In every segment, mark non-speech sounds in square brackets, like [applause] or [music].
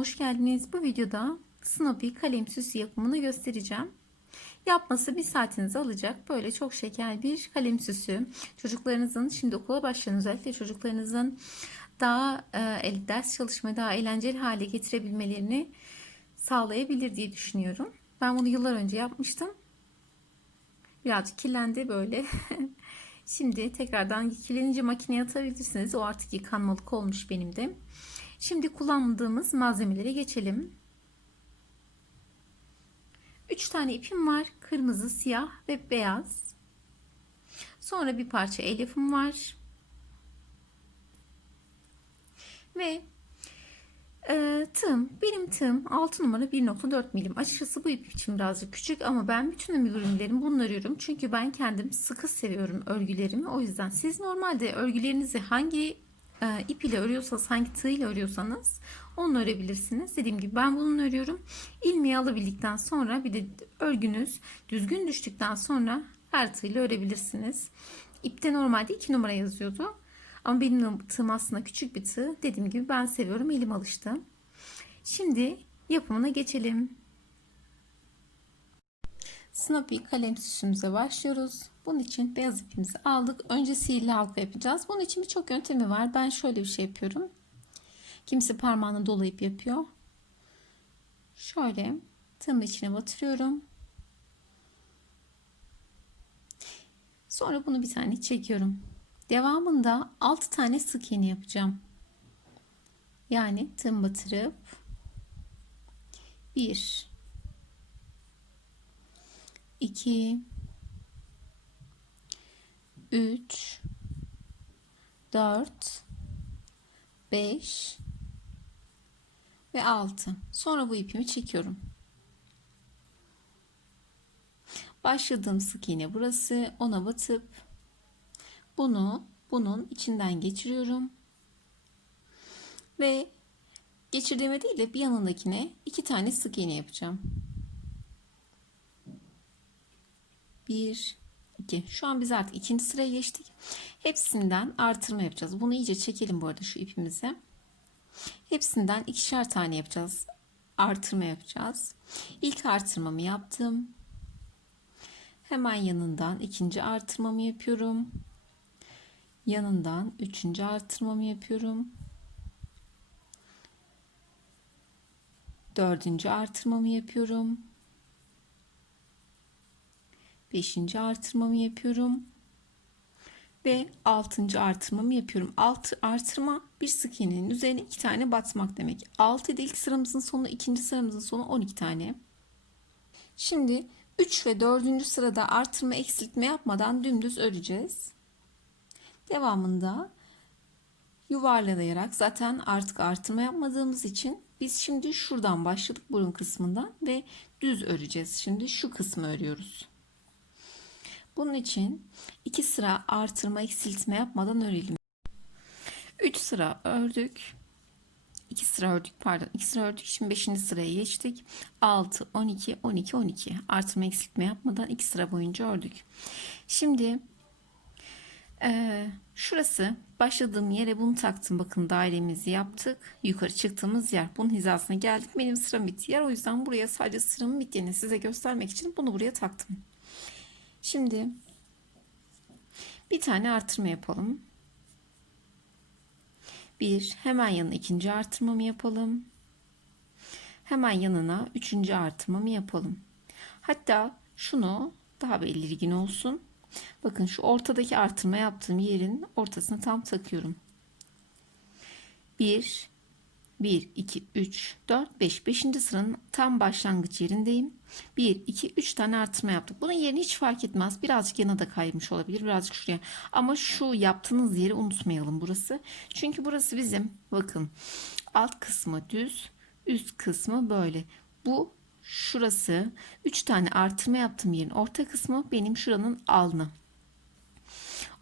Hoş geldiniz. Bu videoda Snoopy kalem süsü yapımını göstereceğim. Yapması bir saatinizi alacak. Böyle çok şeker bir kalem süsü. Çocuklarınızın şimdi okula başlayan özellikle çocuklarınızın daha e, ders çalışmayı daha eğlenceli hale getirebilmelerini sağlayabilir diye düşünüyorum. Ben bunu yıllar önce yapmıştım. Birazcık kirlendi böyle. [laughs] Şimdi tekrardan kirlenince makineye atabilirsiniz. O artık yıkanmalık olmuş benim de. Şimdi kullandığımız malzemelere geçelim. 3 tane ipim var. Kırmızı, siyah ve beyaz. Sonra bir parça elifim var. Ve e, tığım, benim tığım 6 numara 1.4 milim. Açıkçası bu ip için birazcık küçük ama ben bütün ürünlerimi bununla örüyorum. Çünkü ben kendim sıkı seviyorum örgülerimi. O yüzden siz normalde örgülerinizi hangi e, ip ile örüyorsanız, hangi tığ ile örüyorsanız onu örebilirsiniz. Dediğim gibi ben bununla örüyorum. İlmeği alabildikten sonra bir de örgünüz düzgün düştükten sonra her tığ ile örebilirsiniz. İpte normalde 2 numara yazıyordu. Ama benim tığım aslında küçük bir tığ. Dediğim gibi ben seviyorum. Elim alıştı. Şimdi yapımına geçelim. Snoopy kalem süsümüze başlıyoruz. Bunun için beyaz ipimizi aldık. Önce sihirli halka yapacağız. Bunun için birçok yöntemi var. Ben şöyle bir şey yapıyorum. Kimisi parmağını dolayıp yapıyor. Şöyle tığımın içine batırıyorum. Sonra bunu bir tane çekiyorum. Devamında 6 tane sık iğne yapacağım. Yani tığım batırıp 1 2 3 4 5 ve 6. Sonra bu ipimi çekiyorum. Başladığım sık iğne burası. Ona batıp bunu bunun içinden geçiriyorum. Ve geçirdiğime değil de bir yanındakine iki tane sık iğne yapacağım. Bir, iki. Şu an biz artık ikinci sıraya geçtik. Hepsinden artırma yapacağız. Bunu iyice çekelim bu arada şu ipimizi. Hepsinden ikişer tane yapacağız. Artırma yapacağız. İlk artırmamı yaptım. Hemen yanından ikinci artırmamı yapıyorum. Yanından üçüncü artırmamı yapıyorum. Dördüncü artırmamı yapıyorum. Beşinci artırmamı yapıyorum. Ve altıncı artırmamı yapıyorum. Altı artırma bir sık iğnenin üzerine iki tane batmak demek. Altı ilk sıramızın sonu, ikinci sıramızın sonu 12 tane. Şimdi 3 ve 4. sırada artırma eksiltme yapmadan dümdüz öreceğiz. Devamında yuvarlayarak zaten artık artırma yapmadığımız için biz şimdi şuradan başladık burun kısmından ve düz öreceğiz. Şimdi şu kısmı örüyoruz. Bunun için iki sıra artırma eksiltme yapmadan örelim. 3 sıra ördük. 2 sıra ördük pardon 2 sıra ördük şimdi 5. sıraya geçtik 6 12 12 12 artırma eksiltme yapmadan 2 sıra boyunca ördük şimdi ee, şurası başladığım yere bunu taktım. Bakın dairemizi yaptık. Yukarı çıktığımız yer. Bunun hizasına geldik. Benim sıram bitti yer. O yüzden buraya sadece sıramın bittiğini size göstermek için bunu buraya taktım. Şimdi bir tane artırma yapalım. Bir hemen yanına ikinci artırmamı yapalım. Hemen yanına üçüncü artırmamı yapalım. Hatta şunu daha belirgin olsun. Bakın şu ortadaki artırma yaptığım yerin ortasına tam takıyorum. 1 1 2 3 4 5 5. sıranın tam başlangıç yerindeyim. 1 2 3 tane artırma yaptık. Bunun yerini hiç fark etmez. Birazcık yana da kaymış olabilir. Birazcık şuraya. Ama şu yaptığınız yeri unutmayalım burası. Çünkü burası bizim bakın alt kısmı düz, üst kısmı böyle. Bu şurası 3 tane artırma yaptığım yerin orta kısmı benim şuranın alnı.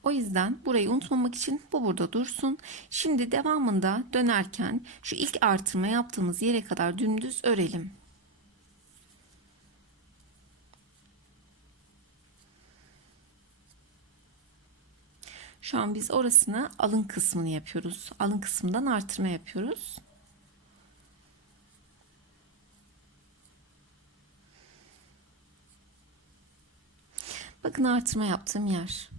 O yüzden burayı unutmamak için bu burada dursun. Şimdi devamında dönerken şu ilk artırma yaptığımız yere kadar dümdüz örelim. Şu an biz orasını alın kısmını yapıyoruz. Alın kısmından artırma yapıyoruz. Bakın artırma yaptığım yer.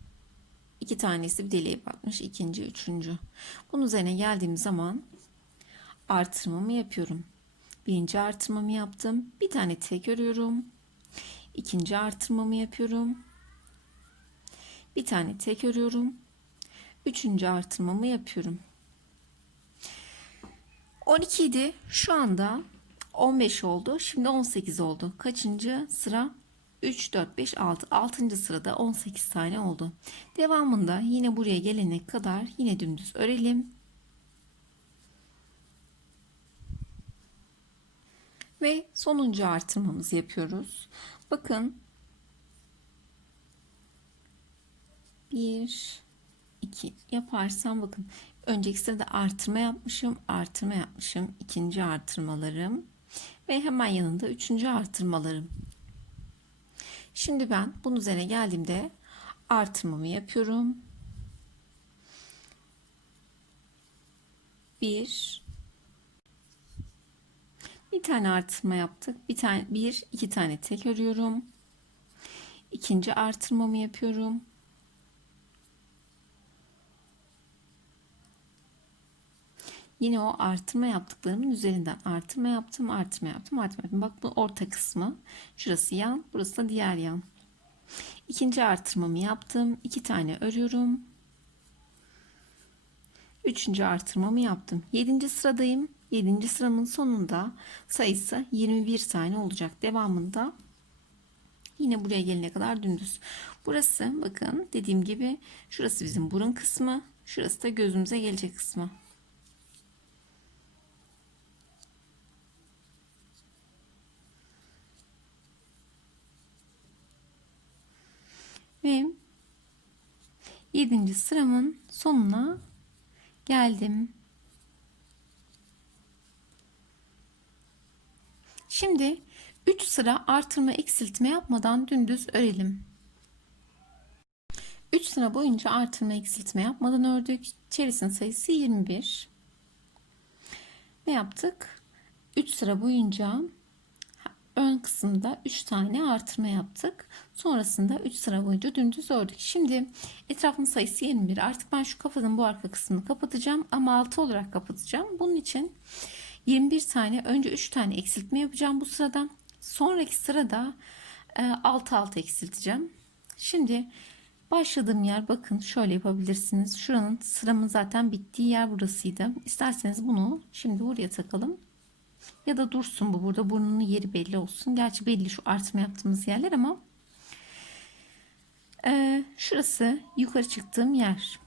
İki tanesi bir deliğe batmış. ikinci, üçüncü. Bunun üzerine geldiğim zaman artırmamı yapıyorum. Birinci artırmamı yaptım. Bir tane tek örüyorum. İkinci artırmamı yapıyorum. Bir tane tek örüyorum. Üçüncü artırmamı yapıyorum. 12 idi. Şu anda 15 oldu. Şimdi 18 oldu. Kaçıncı sıra? 3, 4, 5, 6. 6. sırada 18 tane oldu. Devamında yine buraya gelene kadar yine dümdüz örelim. Ve sonuncu artırmamızı yapıyoruz. Bakın. 1 2 yaparsam bakın önceki sırada artırma yapmışım, artırma yapmışım. ikinci artırmalarım ve hemen yanında üçüncü artırmalarım. Şimdi ben bunun üzerine geldiğimde artırmamı yapıyorum. Bir bir tane artırma yaptık. Bir tane bir iki tane tek örüyorum. İkinci artırmamı yapıyorum. Yine o artırma yaptıklarımın üzerinden artırma yaptım, artırma yaptım, artırma yaptım. Bak bu orta kısmı. Şurası yan, burası da diğer yan. İkinci artırmamı yaptım. iki tane örüyorum. Üçüncü artırmamı yaptım. Yedinci sıradayım. Yedinci sıramın sonunda sayısı 21 tane olacak. Devamında yine buraya gelene kadar dümdüz. Burası bakın dediğim gibi şurası bizim burun kısmı. Şurası da gözümüze gelecek kısmı. Ve 7. sıramın sonuna geldim. Şimdi 3 sıra artırma eksiltme yapmadan dümdüz örelim. 3 sıra boyunca artırma eksiltme yapmadan ördük. İçerisinin sayısı 21. Ne yaptık? 3 sıra boyunca ön kısımda 3 tane artırma yaptık. Sonrasında 3 sıra boyunca dümdüz ördük. Şimdi etrafın sayısı 21. Artık ben şu kafanın bu arka kısmını kapatacağım ama 6 olarak kapatacağım. Bunun için 21 tane önce 3 tane eksiltme yapacağım bu sırada. Sonraki sırada 6 6 eksilteceğim. Şimdi başladığım yer bakın şöyle yapabilirsiniz. Şuranın sıramın zaten bittiği yer burasıydı. İsterseniz bunu şimdi buraya takalım. Ya da dursun bu burada burnunun yeri belli olsun. Gerçi belli şu artma yaptığımız yerler ama e, şurası yukarı çıktığım yer.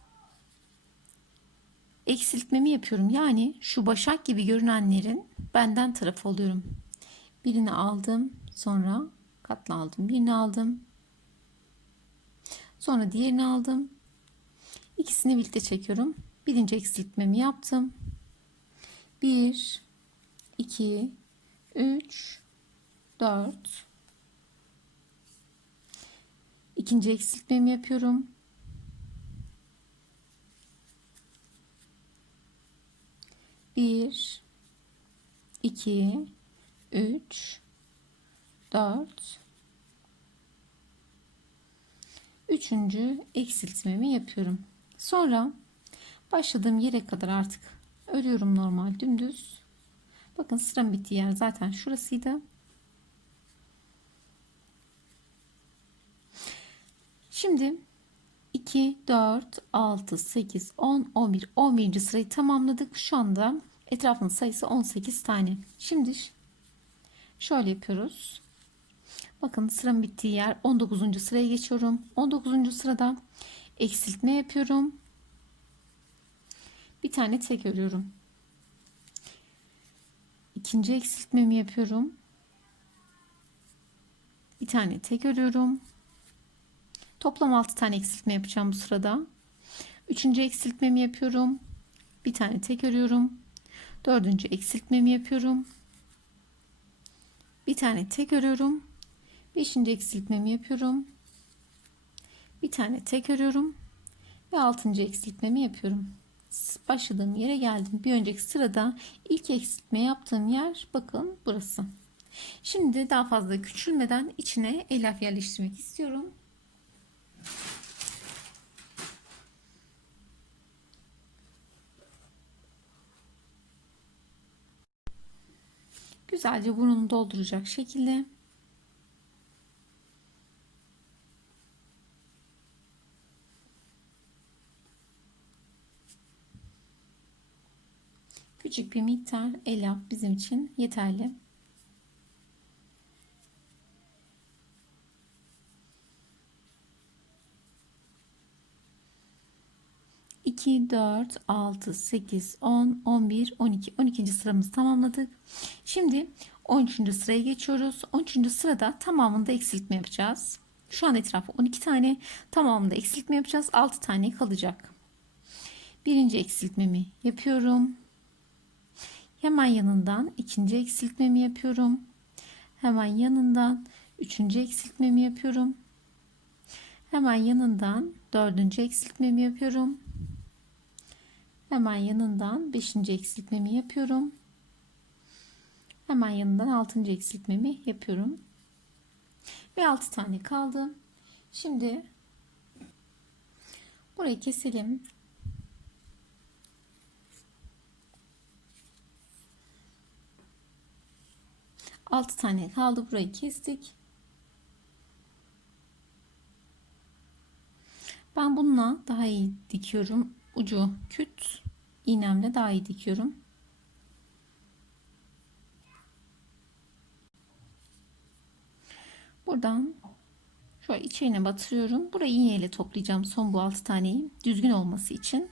Eksiltmemi yapıyorum. Yani şu başak gibi görünenlerin benden tarafı oluyorum. Birini aldım. Sonra katla aldım. Birini aldım. Sonra diğerini aldım. İkisini birlikte çekiyorum. Birinci eksiltmemi yaptım. Bir, 2 3 4 ikinci eksiltmemi yapıyorum. Bir, iki, üç, dört. Üçüncü eksiltmemi yapıyorum. Sonra başladığım yere kadar artık örüyorum normal dümdüz. Bakın sıram bittiği yer zaten şurasıydı. Şimdi 2, 4, 6, 8, 10, 11, 11. sırayı tamamladık. Şu anda etrafın sayısı 18 tane. Şimdi şöyle yapıyoruz. Bakın sıram bittiği yer 19. sıraya geçiyorum. 19. sırada eksiltme yapıyorum. Bir tane tek örüyorum ikinci eksiltmemi yapıyorum. Bir tane tek örüyorum. Toplam 6 tane eksiltme yapacağım bu sırada. Üçüncü eksiltmemi yapıyorum. Bir tane tek örüyorum. Dördüncü eksiltmemi yapıyorum. Bir tane tek örüyorum. Beşinci eksiltmemi yapıyorum. Bir tane tek örüyorum. Ve altıncı eksiltmemi yapıyorum başladığım yere geldim. Bir önceki sırada ilk eksiltme yaptığım yer bakın burası. Şimdi daha fazla küçülmeden içine elyaf yerleştirmek istiyorum. Güzelce burnunu dolduracak şekilde küçük bir miktar elyaf bizim için yeterli. İki, dört, altı, sekiz, on, on bir, on iki, on ikinci sıramızı tamamladık. Şimdi 13. sıraya geçiyoruz. 13. sırada tamamında eksiltme yapacağız. Şu an etrafı 12 tane. Tamamında eksiltme yapacağız. 6 tane kalacak. Birinci eksiltmemi yapıyorum. Hemen yanından ikinci eksiltmemi yapıyorum. Hemen yanından üçüncü eksiltmemi yapıyorum. Hemen yanından dördüncü eksiltmemi yapıyorum. Hemen yanından beşinci eksiltmemi yapıyorum. Hemen yanından altıncı eksiltmemi yapıyorum. Ve altı tane kaldı. Şimdi burayı keselim. 6 tane kaldı. Burayı kestik. Ben bununla daha iyi dikiyorum. Ucu küt. iğnemle daha iyi dikiyorum. Buradan şöyle içine batırıyorum. Burayı iğneyle toplayacağım son bu 6 taneyi düzgün olması için.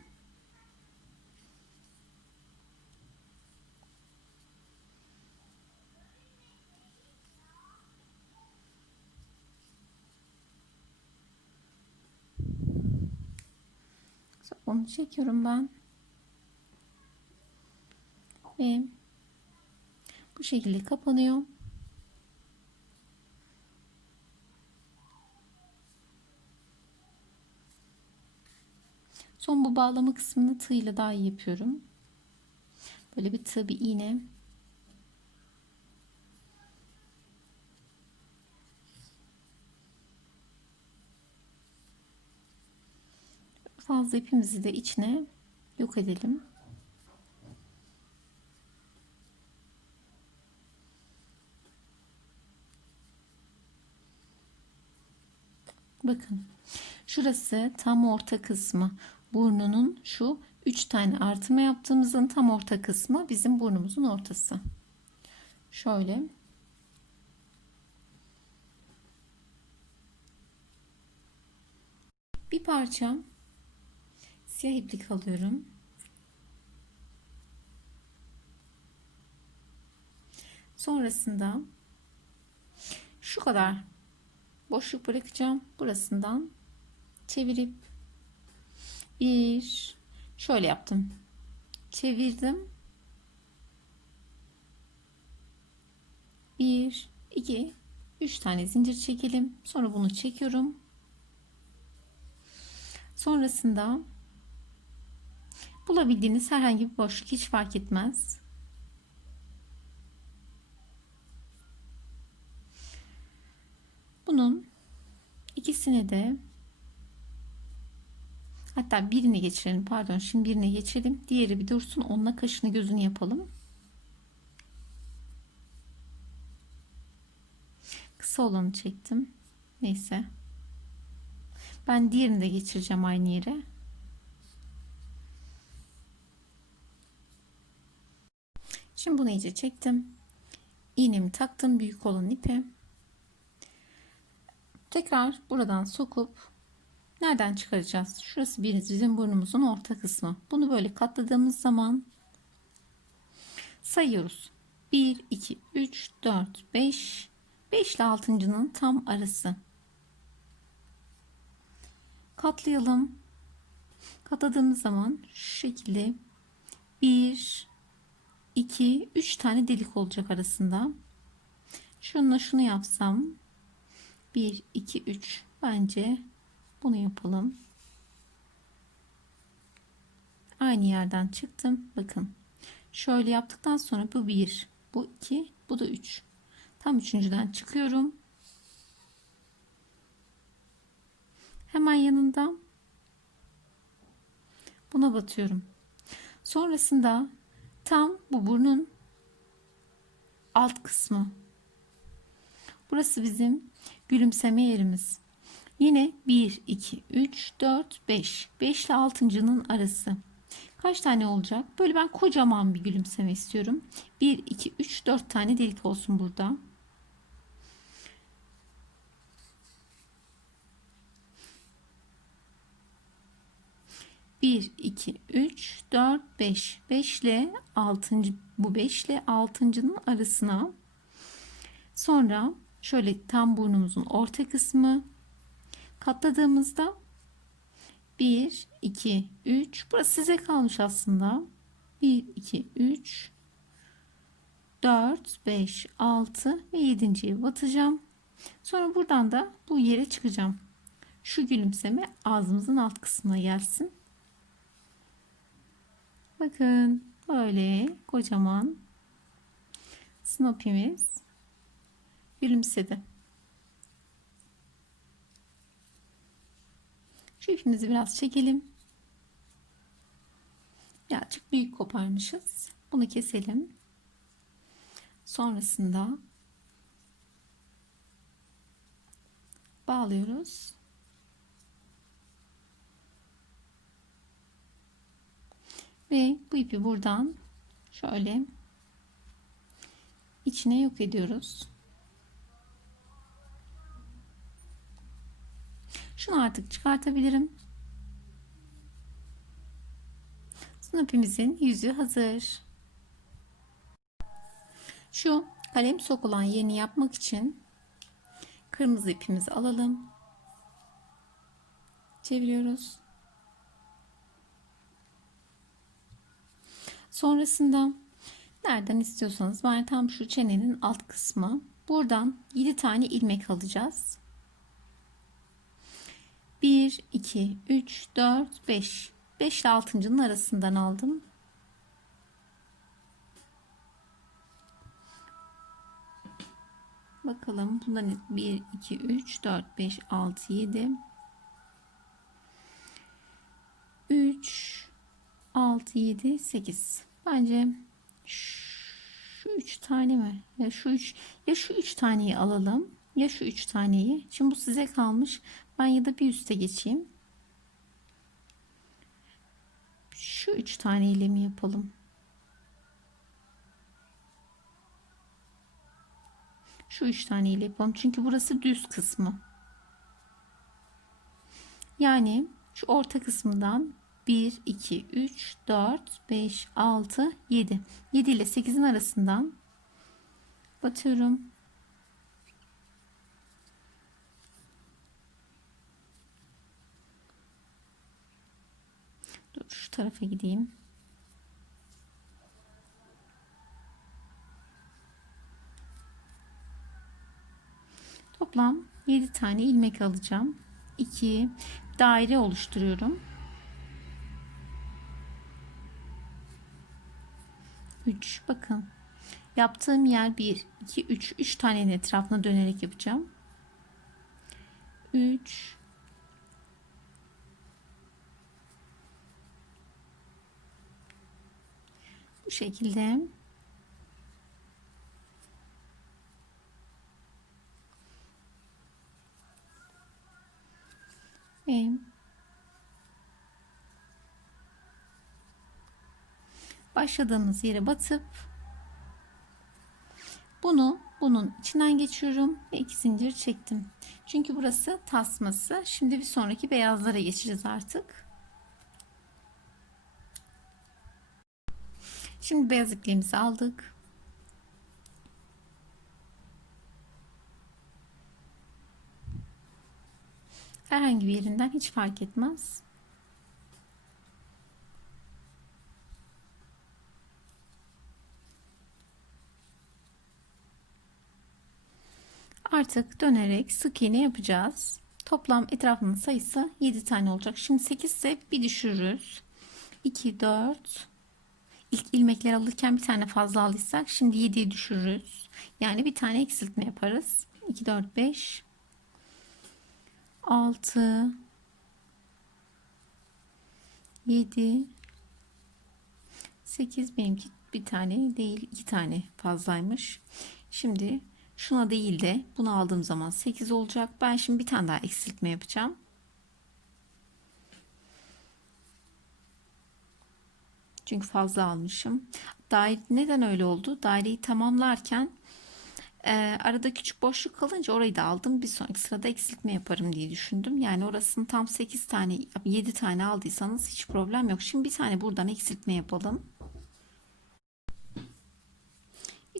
Onu çekiyorum ben. Ve bu şekilde kapanıyor. Son bu bağlama kısmını tığ ile daha iyi yapıyorum. Böyle bir tığ bir iğne. Fazla ipimizi de içine yok edelim. Bakın şurası tam orta kısmı burnunun şu üç tane artırma yaptığımızın tam orta kısmı bizim burnumuzun ortası. Şöyle bir parça siyah iplik alıyorum. Sonrasında şu kadar boşluk bırakacağım. Burasından çevirip bir şöyle yaptım. Çevirdim. Bir, iki, üç tane zincir çekelim. Sonra bunu çekiyorum. Sonrasında bulabildiğiniz herhangi bir boşluk hiç fark etmez. Bunun ikisini de hatta birini geçirelim. Pardon şimdi birini geçelim. Diğeri bir dursun. Onunla kaşını gözünü yapalım. Kısa olanı çektim. Neyse. Ben diğerini de geçireceğim aynı yere Şimdi bunu iyice çektim. İğnemi taktım büyük olan ipe. Tekrar buradan sokup nereden çıkaracağız? Şurası bizim burnumuzun orta kısmı. Bunu böyle katladığımız zaman sayıyoruz. 1, 2, 3, 4, 5, 5 ile 6.'nın tam arası. Katlayalım. Katladığımız zaman şu şekilde 1, 2 3 tane delik olacak arasında. Şununla şunu yapsam 1 2 3 bence bunu yapalım. Aynı yerden çıktım. Bakın. Şöyle yaptıktan sonra bu 1, bu 2, bu da 3. Tam üçüncüden çıkıyorum. Hemen yanında buna batıyorum. Sonrasında tam bu burnun alt kısmı. Burası bizim gülümseme yerimiz. Yine 1, 2, 3, 4, 5. 5 ile 6.'nın arası. Kaç tane olacak? Böyle ben kocaman bir gülümseme istiyorum. 1, 2, 3, 4 tane delik olsun burada. Bir, iki, üç, dört, beş. Beş ile altıncı, bu beş ile altıncının arasına sonra şöyle tam burnumuzun orta kısmı katladığımızda 1, 2, 3. Burası size kalmış aslında. 1, 2, 3, 4, 5, 6 ve 7.ye batacağım. Sonra buradan da bu yere çıkacağım. Şu gülümseme ağzımızın alt kısmına gelsin. Bakın böyle kocaman Snoopy'miz gülümsedi. Şu ipimizi biraz çekelim. Birazcık büyük koparmışız. Bunu keselim. Sonrasında bağlıyoruz. Ve bu ipi buradan şöyle içine yok ediyoruz. Şunu artık çıkartabilirim. Snoopy'mizin yüzü hazır. Şu kalem sokulan yerini yapmak için kırmızı ipimizi alalım. Çeviriyoruz. Sonrasında nereden istiyorsanız ben tam şu çenenin alt kısmı buradan 7 tane ilmek alacağız. 1 2 3 4 5 5 ile 6.'nın arasından aldım. Bakalım bundan 1 2 3 4 5 6 7 3 6 7 8 bence şu 3 tane mi? Ya şu 3 ya şu 3 taneyi alalım ya şu 3 taneyi. Şimdi bu size kalmış. Ben ya da bir üste geçeyim. Şu 3 tane ile mi yapalım? Şu 3 tane ile yapalım. Çünkü burası düz kısmı. Yani şu orta kısmından 1, 2, 3, 4, 5, 6, 7. 7 ile 8'in arasından batıyorum. Dur şu tarafa gideyim. Toplam 7 tane ilmek alacağım. 2 daire oluşturuyorum. 3 bakın. Yaptığım yer 1 2 3 3 tanenin etrafına dönerek yapacağım. 3 bu şekilde. Ve başladığımız yere batıp bunu bunun içinden geçiyorum ve iki zincir çektim. Çünkü burası tasması. Şimdi bir sonraki beyazlara geçeceğiz artık. Şimdi beyaz ipliğimizi aldık. Herhangi bir yerinden hiç fark etmez. Artık dönerek sık iğne yapacağız. Toplam etrafının sayısı 7 tane olacak. Şimdi 8 ise bir düşürürüz. 2, 4. İlk ilmekler alırken bir tane fazla aldıysak şimdi 7'ye düşürürüz. Yani bir tane eksiltme yaparız. 2, 4, 5. 6, 7 8 benimki bir tane değil iki tane fazlaymış. Şimdi şuna değil de bunu aldığım zaman 8 olacak. Ben şimdi bir tane daha eksiltme yapacağım. Çünkü fazla almışım. Daire, neden öyle oldu? Daireyi tamamlarken e, arada küçük boşluk kalınca orayı da aldım. Bir sonraki sırada eksiltme yaparım diye düşündüm. Yani orasını tam 8 tane 7 tane aldıysanız hiç problem yok. Şimdi bir tane buradan eksiltme yapalım.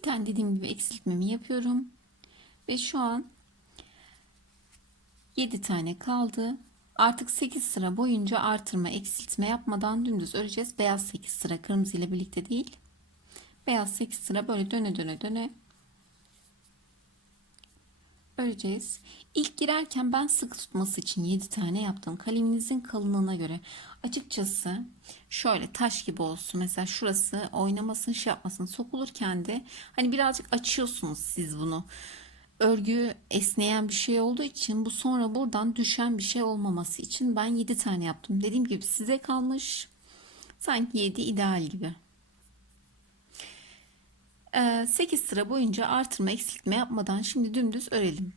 Bir tane dediğim gibi eksiltmemi yapıyorum. Ve şu an 7 tane kaldı. Artık 8 sıra boyunca artırma, eksiltme yapmadan dümdüz öreceğiz. Beyaz 8 sıra kırmızı ile birlikte değil. Beyaz 8 sıra böyle döne döne döne öreceğiz. İlk girerken ben sık tutması için 7 tane yaptım. Kaleminizin kalınlığına göre. Açıkçası şöyle taş gibi olsun. Mesela şurası oynamasın şey yapmasın. Sokulurken de hani birazcık açıyorsunuz siz bunu. Örgü esneyen bir şey olduğu için bu sonra buradan düşen bir şey olmaması için ben 7 tane yaptım. Dediğim gibi size kalmış. Sanki 7 ideal gibi. 8 ee, sıra boyunca artırma eksiltme yapmadan şimdi dümdüz örelim.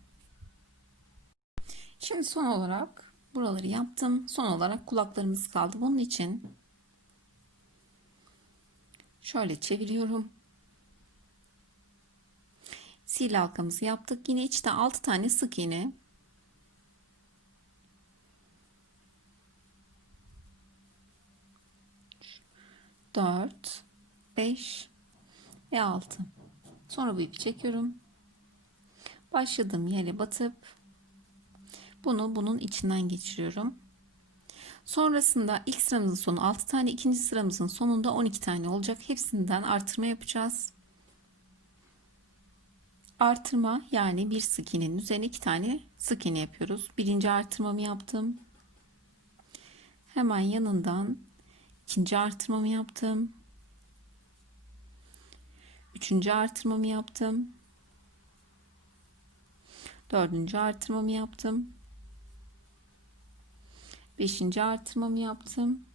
Şimdi son olarak buraları yaptım. Son olarak kulaklarımız kaldı. Bunun için şöyle çeviriyorum. Sil halkamızı yaptık. Yine içte 6 tane sık iğne. Dört, beş, ve 6. Sonra bu ipi çekiyorum. Başladığım yere batıp bunu bunun içinden geçiriyorum. Sonrasında ilk sıramızın sonu 6 tane, ikinci sıramızın sonunda 12 tane olacak. Hepsinden artırma yapacağız. Artırma yani bir sık iğnenin üzerine iki tane sık iğne yapıyoruz. Birinci artırmamı yaptım. Hemen yanından ikinci artırmamı yaptım. Üçüncü artırmamı yaptım. Dördüncü artırmamı yaptım. Beşinci artırmamı yaptım.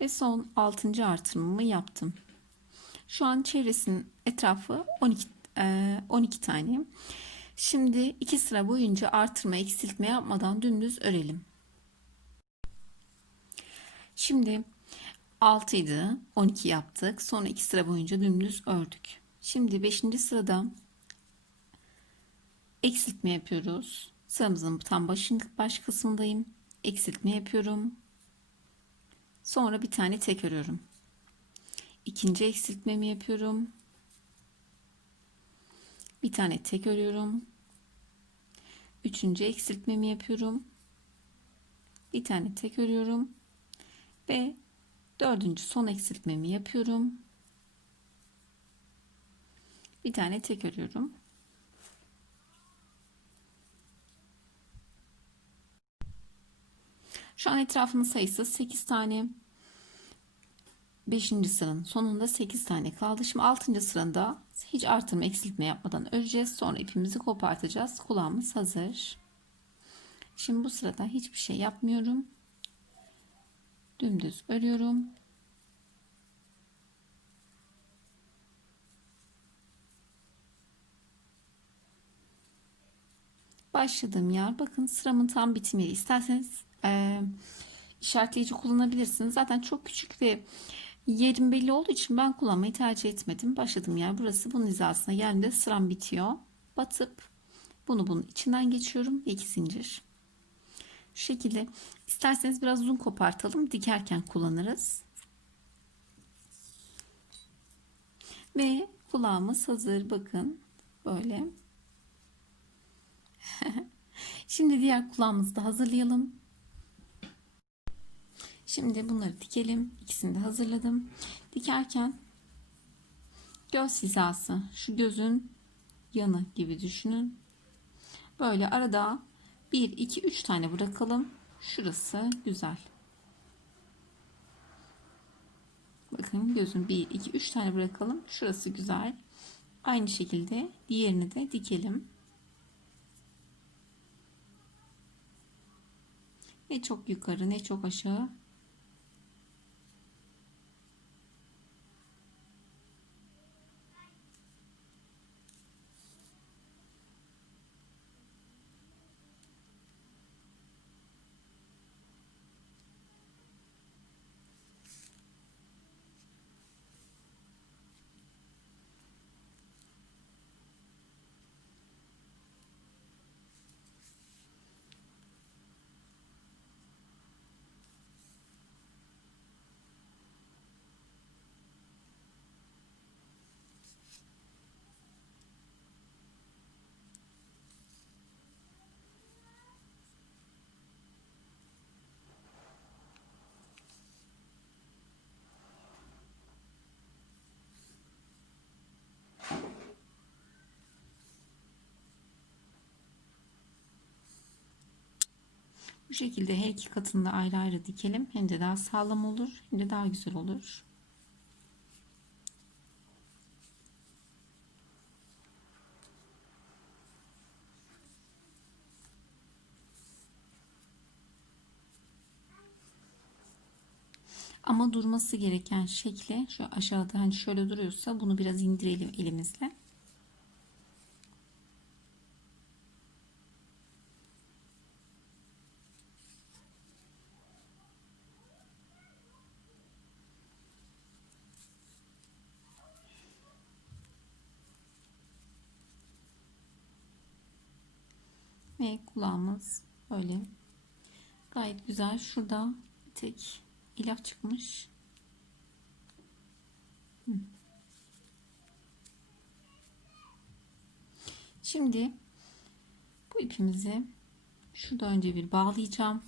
Ve son altıncı artırmamı yaptım. Şu an çevresinin etrafı 12, 12 tane. Şimdi iki sıra boyunca artırma eksiltme yapmadan dümdüz örelim. Şimdi 6 idi. 12 yaptık. Sonra 2 sıra boyunca dümdüz ördük. Şimdi 5. sırada eksiltme yapıyoruz. Sıramızın tam başın baş kısmındayım. Eksiltme yapıyorum. Sonra bir tane tek örüyorum. İkinci eksiltmemi yapıyorum. Bir tane tek örüyorum. Üçüncü eksiltmemi yapıyorum. Bir tane tek örüyorum. Ve dördüncü son eksiltmemi yapıyorum. Bir tane tek örüyorum. Şu an etrafının sayısı 8 tane. 5. sıranın sonunda 8 tane kaldı. Şimdi 6. sırada hiç artırma eksiltme yapmadan öreceğiz. Sonra ipimizi kopartacağız. Kulağımız hazır. Şimdi bu sırada hiçbir şey yapmıyorum dümdüz örüyorum. Başladığım yer bakın sıramın tam bitimi. İsterseniz e, işaretleyici kullanabilirsiniz. Zaten çok küçük ve yerim belli olduğu için ben kullanmayı tercih etmedim. Başladığım yer burası. Bunun hizasına geldiğinde sıram bitiyor. Batıp bunu bunun içinden geçiyorum ve iki zincir. Şu şekilde isterseniz biraz uzun kopartalım. Dikerken kullanırız. Ve kulağımız hazır. Bakın böyle. [laughs] Şimdi diğer kulağımızı da hazırlayalım. Şimdi bunları dikelim. İkisini de hazırladım. Dikerken göz hizası şu gözün yanı gibi düşünün. Böyle arada 1, 2, 3 tane bırakalım. Şurası güzel. Bakın gözün 1, 2, 3 tane bırakalım. Şurası güzel. Aynı şekilde diğerini de dikelim. Ne çok yukarı ne çok aşağı. Bu şekilde her iki katını da ayrı ayrı dikelim. Hem de daha sağlam olur hem de daha güzel olur. Ama durması gereken şekli şu aşağıda hani şöyle duruyorsa bunu biraz indirelim elimizle. Ve kulağımız böyle gayet güzel. Şurada bir tek ilah çıkmış. Şimdi bu ipimizi şurada önce bir bağlayacağım.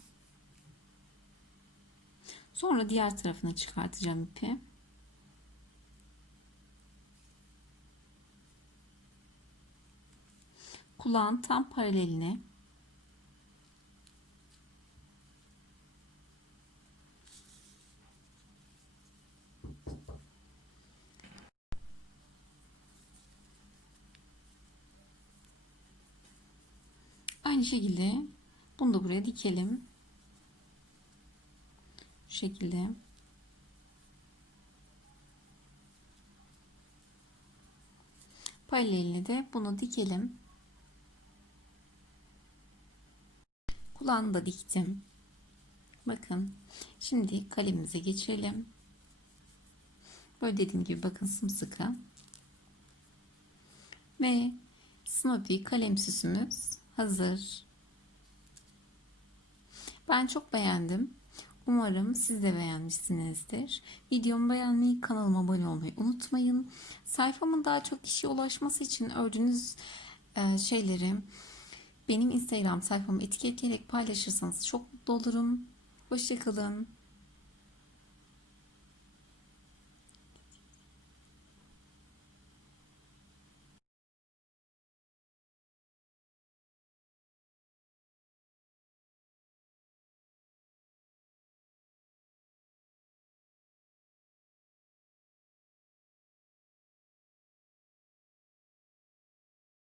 Sonra diğer tarafına çıkartacağım ipi. Kulağın tam paraleline aynı şekilde bunu da buraya dikelim. Şu şekilde. Paraleline de bunu dikelim. Kulağını da diktim. Bakın. Şimdi kalemimize geçirelim. Böyle dediğim gibi bakın sımsıkı. Ve Snoopy kalem süsümüz hazır. Ben çok beğendim. Umarım siz de beğenmişsinizdir. Videomu beğenmeyi, kanalıma abone olmayı unutmayın. Sayfamın daha çok kişiye ulaşması için ördüğünüz e, şeyleri benim Instagram sayfamı etiketleyerek paylaşırsanız çok mutlu olurum. Hoşçakalın.